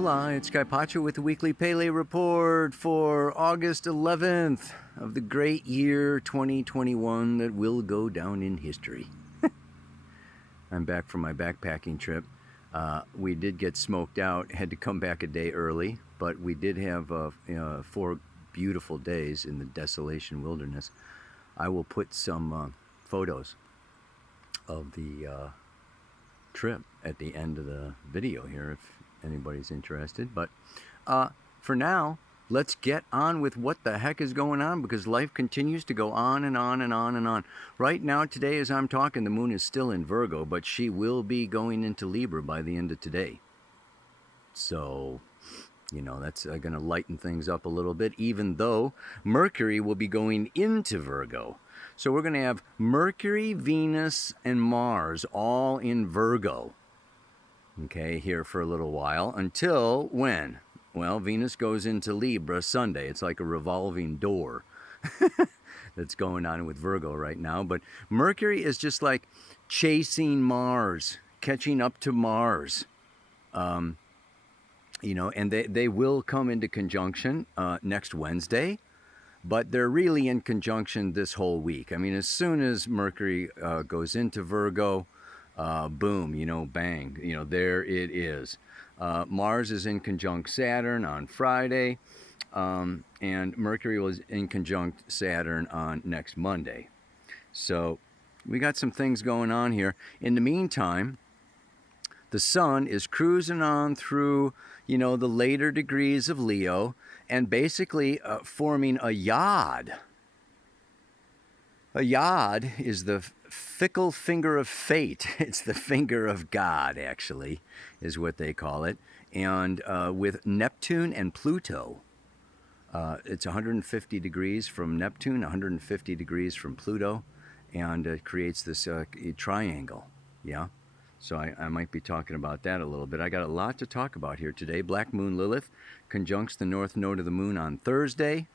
Hola, it's Guy Pacho with the weekly Pele report for August 11th of the great year 2021 that will go down in history. I'm back from my backpacking trip. We did get smoked out, had to come back a day early, but we did have 4 beautiful days in the desolation wilderness. I will put some photos of the trip at the end of the video here if anybody's interested. But for now, let's get on with what the heck is going on, because life continues to go on and on and on and on. Right now, today, as I'm talking, the moon is still in Virgo, but she will be going into Libra by the end of today. So, you know, that's going to lighten things up a little bit, even though Mercury will be going into Virgo. So we're going to have Mercury, Venus, and Mars all in Virgo. Okay, here for a little while, until when? Well, Venus goes into Libra Sunday. It's like a revolving door that's going on with Virgo right now. But Mercury is just like chasing Mars, catching up to Mars. You know, and they will come into conjunction next Wednesday, but they're really in conjunction this whole week. I mean, as soon as Mercury goes into Virgo, boom, you know, bang, you know, there it is. Mars is in conjunct Saturn on Friday, and Mercury was in conjunct Saturn on next Monday. So we got some things going on here. In the meantime, the sun is cruising on through, you know, the later degrees of Leo and basically forming a yod. A yod is the fickle finger of fate. It's the finger of God, actually, is what they call it. And with Neptune and Pluto, it's 150 degrees from Neptune, 150 degrees from Pluto, and it creates this triangle, yeah? So I might be talking about that a little bit. I got a lot to talk about here today. Black Moon Lilith conjuncts the north node of the moon on Thursday.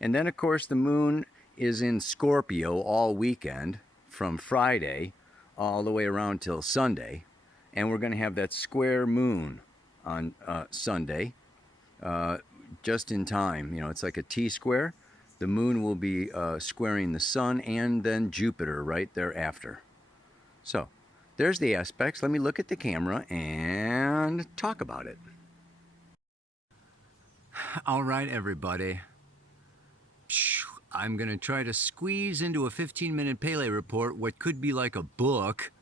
And then, of course, the moon is in Scorpio all weekend from Friday all the way around till Sunday. And we're going to have that square moon on Sunday just in time. You know, it's like a T-square. The moon will be squaring the sun and then Jupiter right thereafter. So there's the aspects. Let me look at the camera and talk about it. All right, everybody. I'm going to try to squeeze into a 15-minute Pele report what could be like a book.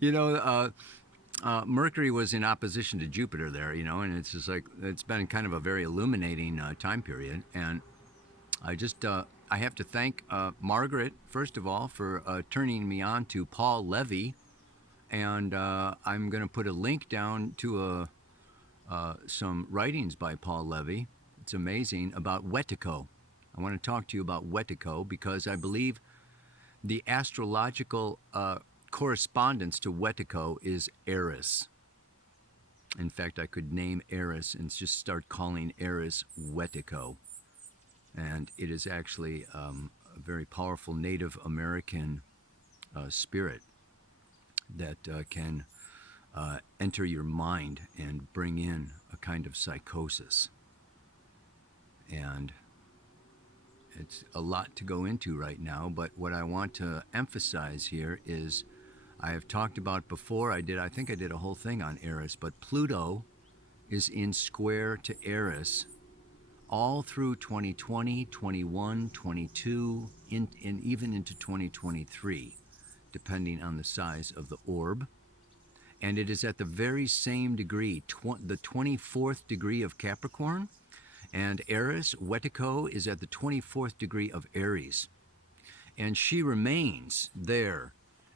You know, Mercury was in opposition to Jupiter there, you know, and it's just like, it's been kind of a very illuminating time period. And I just, I have to thank Margaret, first of all, for turning me on to Paul Levy. And I'm going to put a link down to some writings by Paul Levy. It's amazing, about Wetico. I want to talk to you about Wetico because I believe the astrological correspondence to Wetico is Eris. In fact, I could name Eris and just start calling Eris Wetico. And it is actually a very powerful Native American spirit that can enter your mind and bring in a kind of psychosis. And it's a lot to go into right now, but what I want to emphasize here is, I have talked about before, I think I did a whole thing on Eris, but Pluto is in square to Eris all through 2020, 21, 22, and even into 2023, depending on the size of the orb. And it is at the very same degree, the 24th degree of Capricorn, and Eris, Wetico, is at the 24th degree of Aries. And she remains there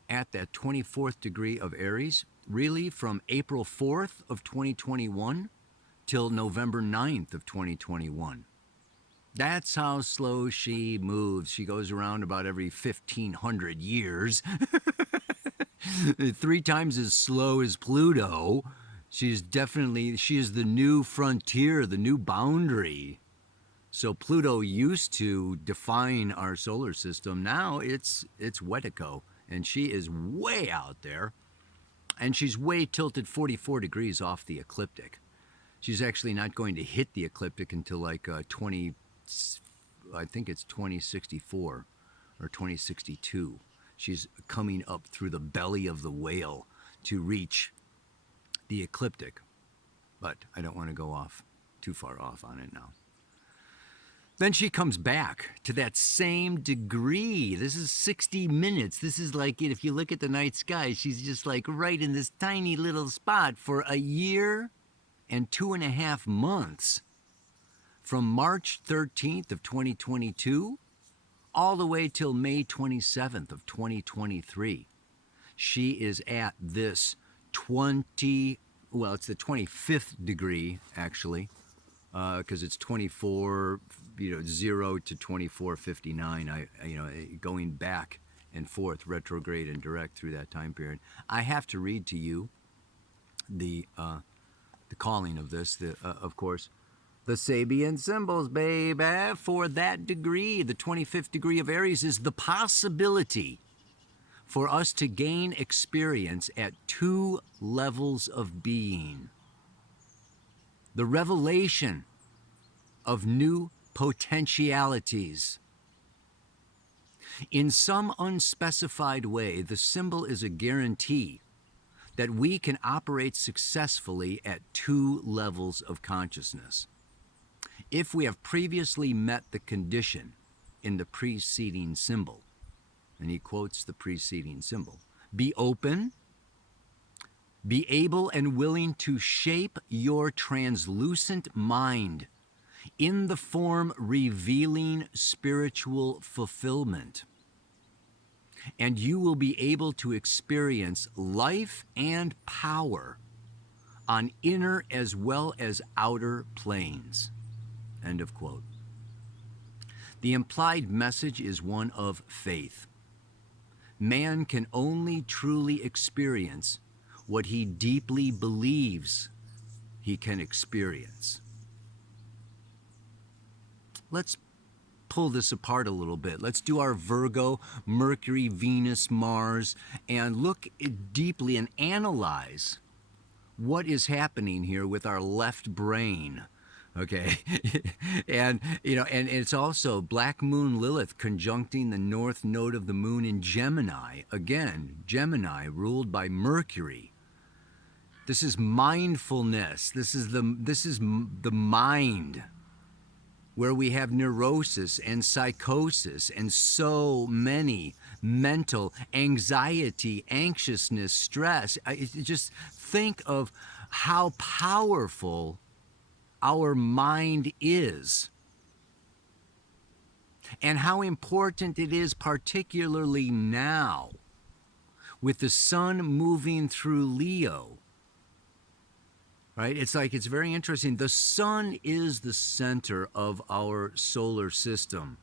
at that 24th degree of Aries, really from April 4th of 2021 till November 9th of 2021. That's how slow she moves. She goes around about every 1,500 years. 3 times as slow as Pluto. She is the new frontier, the new boundary. So Pluto used to define our solar system. Now it's Wetico, and she is way out there. And she's way tilted 44 degrees off the ecliptic. She's actually not going to hit the ecliptic until like 20, I think it's 2064 or 2062. She's coming up through the belly of the whale to reach the ecliptic. But I don't want to go off too far off on it now. Then she comes back to that same degree. This is 60 minutes. This is like, if you look at the night sky, she's just like right in this tiny little spot for a year and 2.5 months. From March 13th of 2022 all the way till May 27th of 2023. She is at this it's the 25th degree, actually, because it's 24, 0 to 2459, going back and forth, retrograde and direct through that time period. I have to read to you the calling of this, of course, the Sabian symbols, baby, for that degree. The 25th degree of Aries is the possibility for us to gain experience at 2 levels of being. The revelation of new potentialities. In some unspecified way, the symbol is a guarantee that we can operate successfully at 2 levels of consciousness if we have previously met the condition in the preceding symbol. And he quotes the preceding symbol. Be open, be able and willing to shape your translucent mind in the form revealing spiritual fulfillment. And you will be able to experience life and power on inner as well as outer planes. End of quote. The implied message is one of faith. Man can only truly experience what he deeply believes he can experience. Let's pull this apart a little bit. Let's do our Virgo, Mercury, Venus, Mars, and look deeply and analyze what is happening here with our left brain. Okay, and it's also Black Moon Lilith conjuncting the north node of the moon in Gemini. Again, Gemini ruled by Mercury. This is mindfulness. This is the mind, where we have neurosis and psychosis and so many mental anxiety, anxiousness, stress. Just think of how powerful our mind is, and how important it is, particularly now, with the sun moving through Leo. Right? It's very interesting. The sun is the center of our solar system,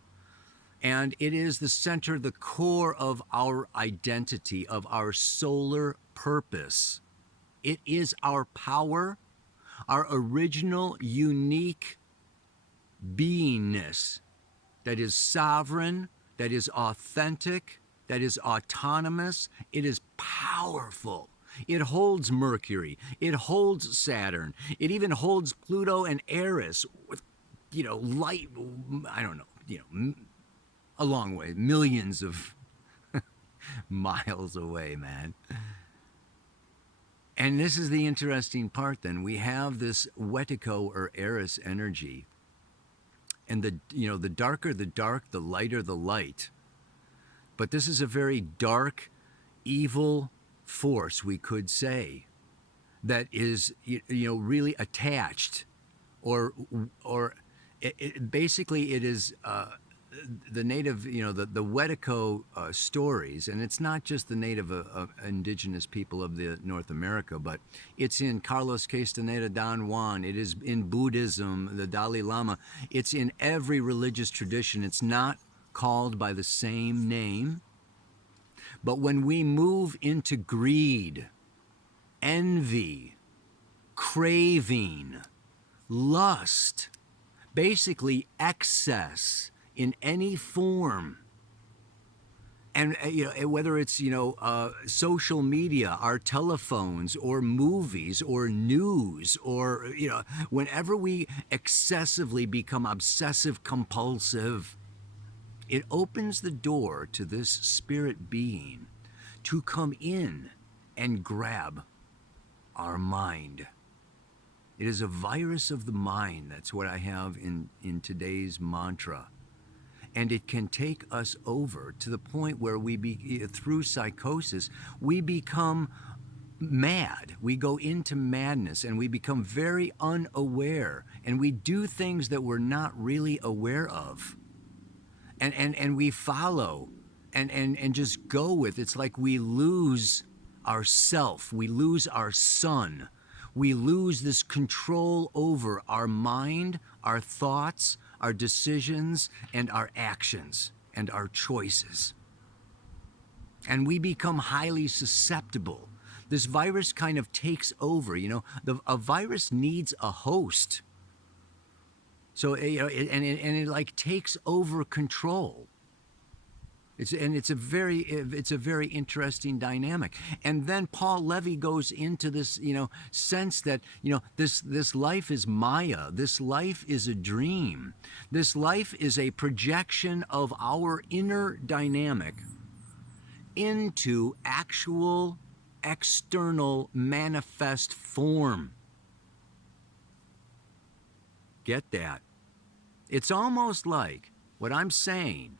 and it is the center, the core of our identity, of our solar purpose. It is our power, our original, unique beingness that is sovereign, that is authentic, that is autonomous. It is powerful. It holds Mercury. It holds Saturn. It even holds Pluto and Eris with, light, I don't know, a long way, millions of miles away, man. And this is the interesting part then. We have this Wetico or Eris energy. And the darker the dark, the lighter the light. But this is a very dark, evil force, we could say, that is really attached, or basically it is the native, the Wetico stories, and it's not just the native indigenous people of the North America, but it's in Carlos Castaneda Don Juan, it is in Buddhism, the Dalai Lama, it's in every religious tradition. It's not called by the same name, but when we move into greed, envy, craving, lust, basically excess in any form, And whether it's social media, our telephones, or movies, or news, or whenever we excessively become obsessive compulsive, it opens the door to this spirit being to come in and grab our mind. It is a virus of the mind. That's what I have in today's mantra. And it can take us over to the point where through psychosis, we become mad. We go into madness and we become very unaware. And we do things that we're not really aware of. And we follow and just go with. It's like we lose ourself. We lose our sun. We lose this control over our mind, our thoughts, our decisions, and our actions, and our choices. And we become highly susceptible. This virus kind of takes over. A virus needs a host. So, it like takes over control. It's a very interesting dynamic. And then Paul Levy goes into this, sense that, this life is Maya. This life is a dream. This life is a projection of our inner dynamic into actual external manifest form. Get that? It's almost like what I'm saying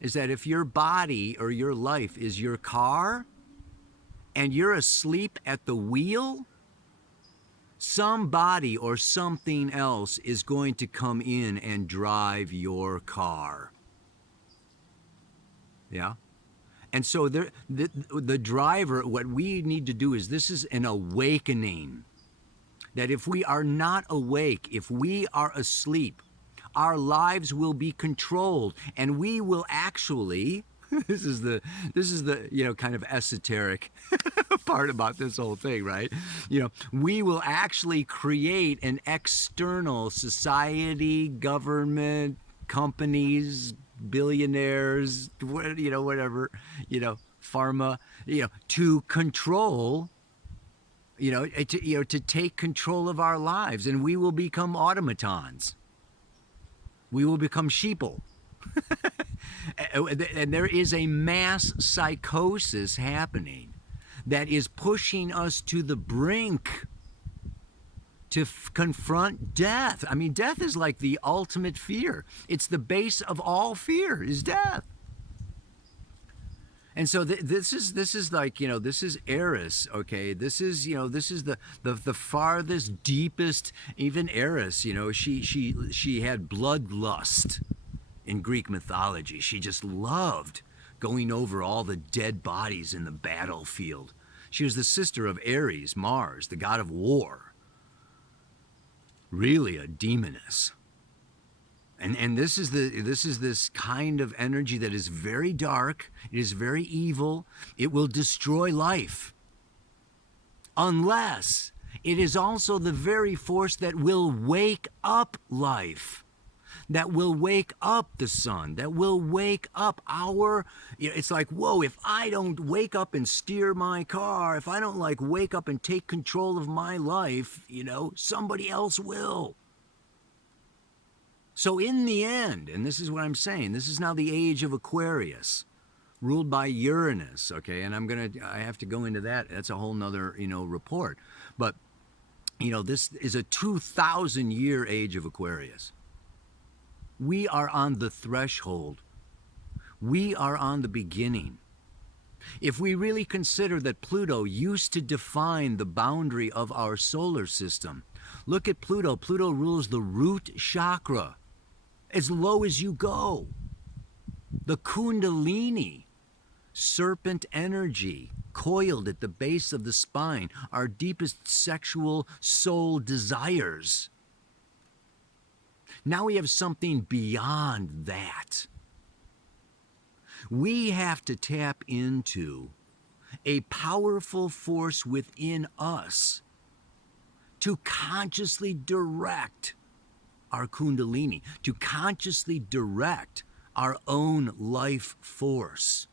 is that if your body or your life is your car and you're asleep at the wheel, somebody or something else is going to come in and drive your car. Yeah? And so the driver, what we need to do is, this is an awakening. That if we are not awake, if we are asleep, our lives will be controlled, and we will actually, this is the kind of esoteric part about this whole thing, right? We will actually create an external society, government, companies, billionaires, whatever, pharma, to control, to take control of our lives, and we will become automatons. We will become sheeple. And there is a mass psychosis happening that is pushing us to the brink to confront death. I mean, death is like the ultimate fear. It's the base of all fear, is death. And so this is like, this is Eris, okay? This is the farthest, deepest, even Eris, she had bloodlust in Greek mythology. She just loved going over all the dead bodies in the battlefield. She was the sister of Ares, Mars, the god of war. Really a demoness. And this is this kind of energy that is very dark. It is very evil. It will destroy life. Unless it is also the very force that will wake up life, that will wake up the sun, that will wake up our, it's like, whoa, if I don't wake up and steer my car, if I don't wake up and take control of my life, somebody else will. So in the end, and this is what I'm saying, this is now the age of Aquarius, ruled by Uranus, okay? And I have to go into that. That's a whole nother, report. But, this is a 2,000-year age of Aquarius. We are on the threshold. We are on the beginning. If we really consider that Pluto used to define the boundary of our solar system, look at Pluto. Pluto rules the root chakra. As low as you go. The Kundalini, serpent energy, coiled at the base of the spine, our deepest sexual soul desires. Now we have something beyond that. We have to tap into a powerful force within us to consciously direct our Kundalini, to consciously direct our own life force.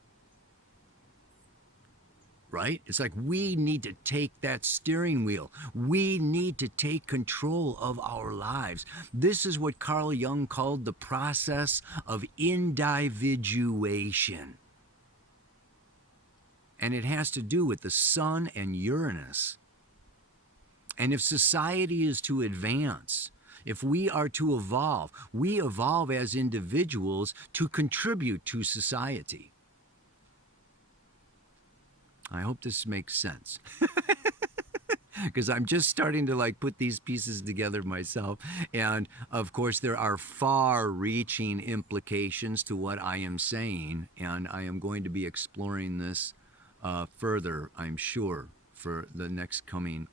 right? It's like we need to take that steering wheel. We need to take control of our lives. This is what Carl Jung called the process of individuation. And it has to do with the sun and Uranus. And if society is to advance, if we are to evolve, we evolve as individuals to contribute to society. I hope this makes sense. Because I'm just starting to like put these pieces together myself. And of course, there are far-reaching implications to what I am saying. And I am going to be exploring this further, I'm sure, for the next coming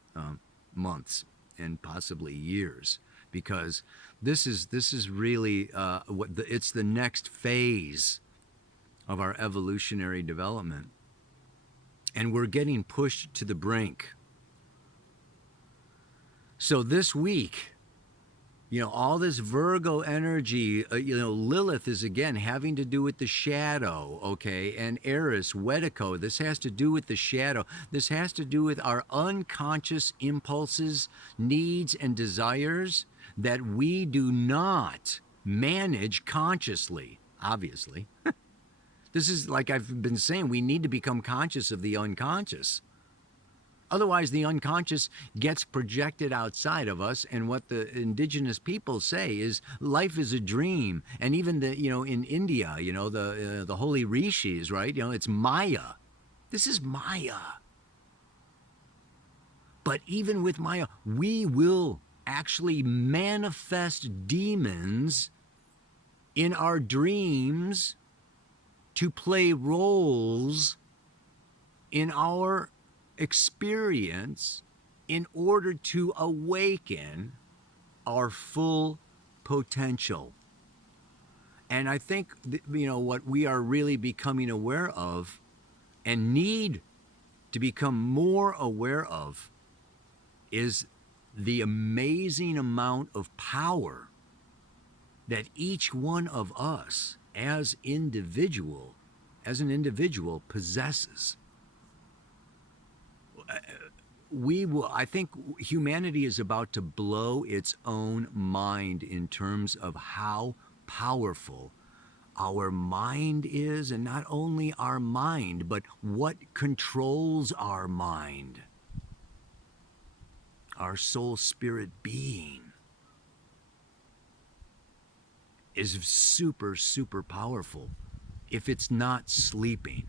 months and possibly years. Because this is really it's the next phase of our evolutionary development. And we're getting pushed to the brink. So this week, all this Virgo energy, Lilith is again having to do with the shadow, okay? And Eris, Wedico, this has to do with the shadow. This has to do with our unconscious impulses, needs, and desires that we do not manage consciously, obviously. This is like I've been saying, we need to become conscious of the unconscious. Otherwise, the unconscious gets projected outside of us, and what the indigenous people say is life is a dream. And even in India, the holy rishis, right? It's Maya. This is Maya. But even with Maya, we will actually manifest demons in our dreams to play roles in our experience in order to awaken our full potential. And I think, what we are really becoming aware of and need to become more aware of is the amazing amount of power that each one of us as an individual possesses. I think humanity is about to blow its own mind in terms of how powerful our mind is, and not only our mind, but what controls our mind. Our soul spirit being is super, super powerful if it's not sleeping.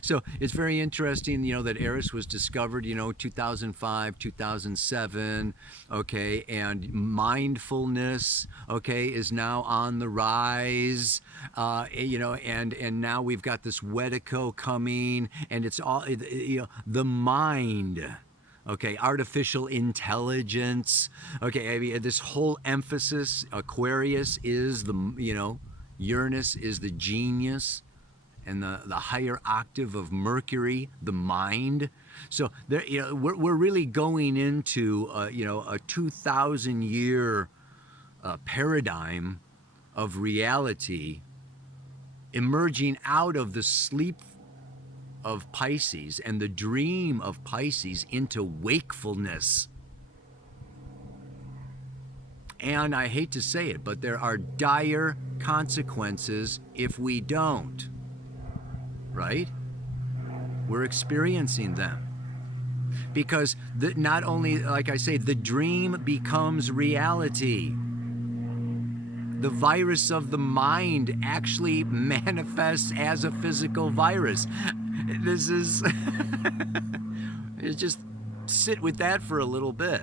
So it's very interesting, that Eris was discovered, 2005, 2007, okay, and mindfulness, okay, is now on the rise, and now we've got this Wedico coming, and it's all, the mind. Okay, artificial intelligence. Okay, this whole emphasis, Aquarius is Uranus is the genius, and the higher octave of Mercury, the mind. So there, we're really going into a 2,000-year paradigm of reality, emerging out of the sleep of Pisces and the dream of Pisces into wakefulness. And I hate to say it, but there are dire consequences if we don't. Right? We're experiencing them. Because not only, like I say, the dream becomes reality. The virus of the mind actually manifests as a physical virus. This is, just sit with that for a little bit.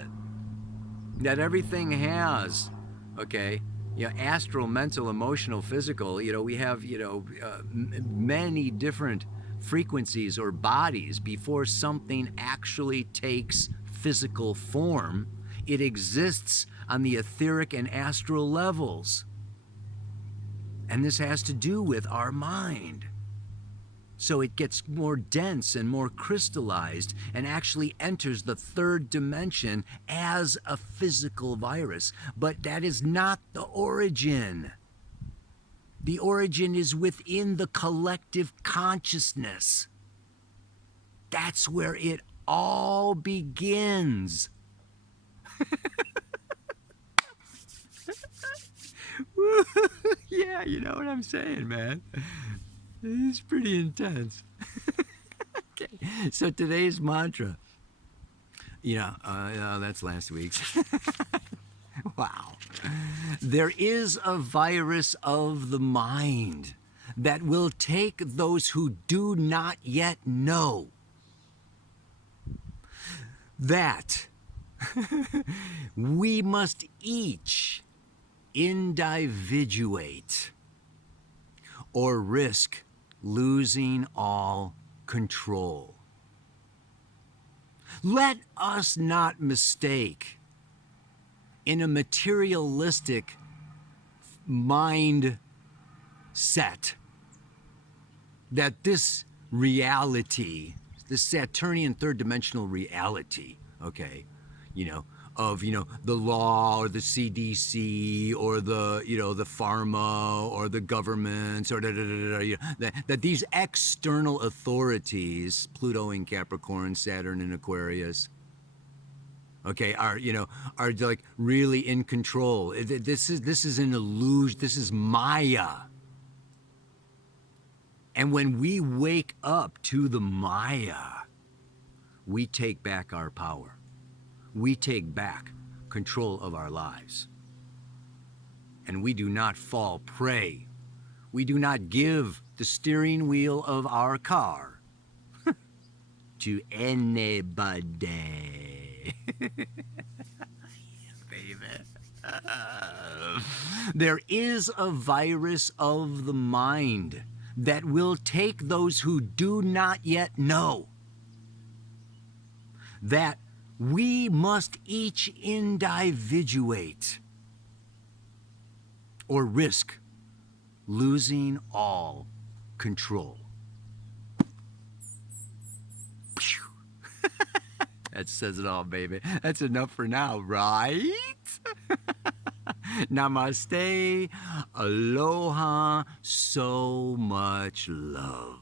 That everything has, okay, astral, mental, emotional, physical, we have, many different frequencies or bodies before something actually takes physical form. It exists on the etheric and astral levels. And this has to do with our mind. So it gets more dense and more crystallized and actually enters the third dimension as a physical virus. But that is not the origin. The origin is within the collective consciousness. That's where it all begins. Yeah, you know what I'm saying, man. It's pretty intense. Okay, so today's mantra. That's last week's. Wow. There is a virus of the mind that will take those who do not yet know that we must each individuate or risk losing all control. Let us not mistake in a materialistic mind set that this reality, this Saturnian third dimensional reality, okay, of the law or the CDC or the the pharma or the governments or that these external authorities, Pluto in Capricorn, Saturn in Aquarius, okay, are like really in control. This is an illusion. This is Maya. And when we wake up to the Maya, we take back our power. We take back control of our lives. And we do not fall prey. We do not give the steering wheel of our car to anybody. Baby. There is a virus of the mind that will take those who do not yet know that we must each individuate or risk losing all control. That says it all, baby. That's enough for now, right? Namaste. Aloha. So much love.